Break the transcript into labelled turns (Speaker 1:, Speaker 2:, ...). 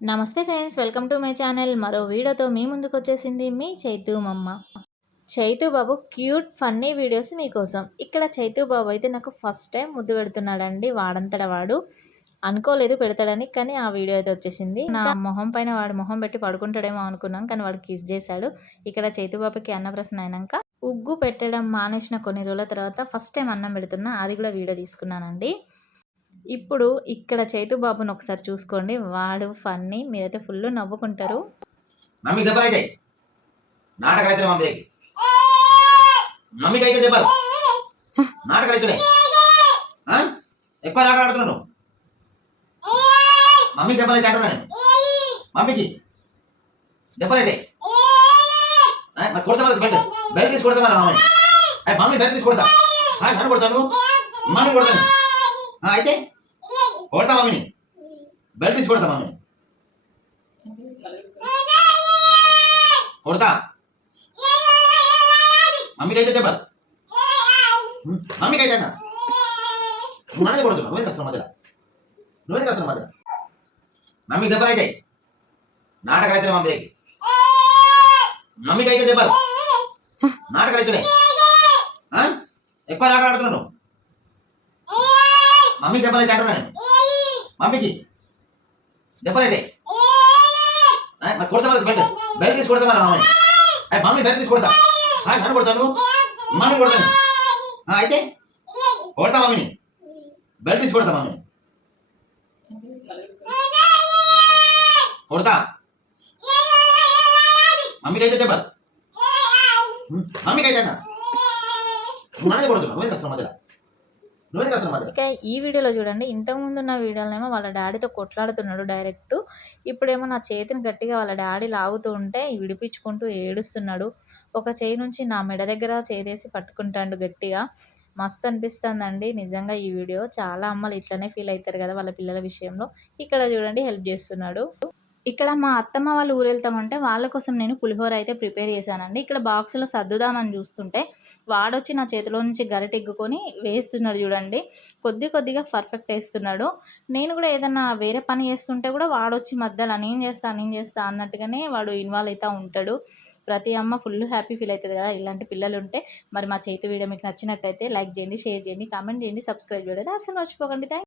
Speaker 1: నమస్తే friends welcome to my channel. మరో వీడియోతో మీ ముందుకు వచ్చేసింది మీ చైతు మమ్మ. చైతు బాబు క్యూట్ ఫన్నీ వీడియోస్ మీకోసం. ఇక్కడ చైతు బాబు అయితే నాకు ఫస్ట్ టైం ముద్దు పెడుతున్నాడండి వాడంతట వాడు. అనుకోలేదు పెడతాడని కానీ ఆ వీడియో అయితే వచ్చేసింది. నా మొహం పైన వాడు మొహం పెట్టి పడుకుంటాడేమో అనుకున్నాం కానీ వాడు కిస్ చేశాడు. ఇక్కడ చైతు బాబుకి అన్నప్రసన్న అయినాక ఉగ్గు పెట్టడం మానేసిన కొన్ని రోజుల తర్వాత ఫస్ట్ టైం అన్నం పెడుతున్నా అది కూడా వీడియో తీసుకున్నానండి. ఇప్పుడు ఇక్కడ చైతు బాబుని ఒకసారి చూసుకోండి. వాడు ఫన్నీ. మీరైతే ఫుల్ నవ్వుకుంటారు.
Speaker 2: మమ్మీ దెబ్బలు అయితే. నాటకాలు అయితే మమ్మీకి మమ్మీకి అయితే. దెబ్బలు. నాటకాలు అయితే ఎక్కువ ఆట ఆడుతున్నాను మమ్మీ దెబ్బలు అయితే అంటున్నాను మమ్మీకి దెబ్బలు అయితే. మరి కొడతా బయట బయట బెల్ట్ తీసి కొడతా మరి మమ్మీ అయ్యి మమ్మీ బయట తీసి కొడతా నన్ను కొడతాను మమ్మీ కొడతాను అయితే? కొడతా మమ్మీని బెల్ట్ తీసి కొడతా మమ్మీని కొడతా. మమ్మీకి అయితే దెబ్బ. మమ్మీకి అయితే అన్న. మనది కొడుతున్నావు నువ్వే కష్టం మధ్యలో. నువ్వే కష్టం మధ్యలో. మమ్మీకి దెబ్బలు అయితే నాటకాలు అయితే. మమ్మీకి మమ్మీకి అయితే దెబ్బలు. నాటకాలు అయితే ఎక్కువ ఆట ఆడుతున్నాను మమ్మీ దెబ్బలు అయితే అంటున్నాను మమ్మీకి. దెబ్బలు అయితే మరి కొడతా మరి బెల్ట్ బెల్ట్ తీసి కొడతా మమ్మీ అయ్యి మమ్మీ బెల్ట్ తీసి కొడతా. నన్ను కొడతాను మమ్మీ కొడతాను అయితే కొడతా మమ్మీని. బెల్ట్ తీసి కొడతా మమ్మీని. కొడతా. మమ్మీకి అయితే దెబ్బ. మమ్మీకి అయితే అన్న. మధ్యలో నువ్వే కష్టం మధ్యలో?
Speaker 1: ఇక ఈ వీడియోలో చూడండి. ఇంతకుముందు ఉన్న వీడియోలోనేమో వాళ్ళ డాడీతో కొట్లాడుతున్నాడు డైరెక్ట్. ఇప్పుడేమో నా చేతిని గట్టిగా వాళ్ళ డాడీ లాగుతూ ఉంటే విడిపించుకుంటూ ఏడుస్తున్నాడు. ఒక చేయి నుంచి నా మెడ దగ్గర చేదేసి పట్టుకుంటాడు గట్టిగా. మస్తు అనిపిస్తుందండి. నిజంగా ఈ వీడియో చాలా అమ్మలు ఇట్లనే ఫీల్ అవుతారు కదా వాళ్ళ పిల్లల విషయంలో. ఇక్కడ చూడండి హెల్ప్ చేస్తున్నాడు. ఇక్కడ మా అత్తమ్మ వాళ్ళు ఊరు వెళ్తామంటే వాళ్ళ కోసం నేను పులిహోర అయితే ప్రిపేర్ చేశానండి. ఇక్కడ బాక్స్లో సర్దుదామని చూస్తుంటే వాడొచ్చి నా చేతిలో నుంచి గరిటెగ్గుకొని వేస్తున్నాడు చూడండి. కొద్ది కొద్దిగా పర్ఫెక్ట్ వేస్తున్నాడు. నేను కూడా ఏదన్నా వేరే పని చేస్తుంటే కూడా వాడొచ్చి మధ్యలో నేను చేస్తా నేను చేస్తా అన్నట్టుగానే వాడు ఇన్వాల్వ్ అవుతూ ఉంటాడు. ప్రతి అమ్మ ఫుల్ హ్యాపీ ఫీల్ అవుతుంది కదా. ఇలాంటి పిల్లలు ఉంటే మరి మా చేతి వీడియో మీకు నచ్చినట్టయితే లైక్ చేయండి షేర్ చేయండి కామెంట్ చేయండి సబ్స్క్రైబ్ చేయండి అసలు మర్చిపోకండి. థ్యాంక్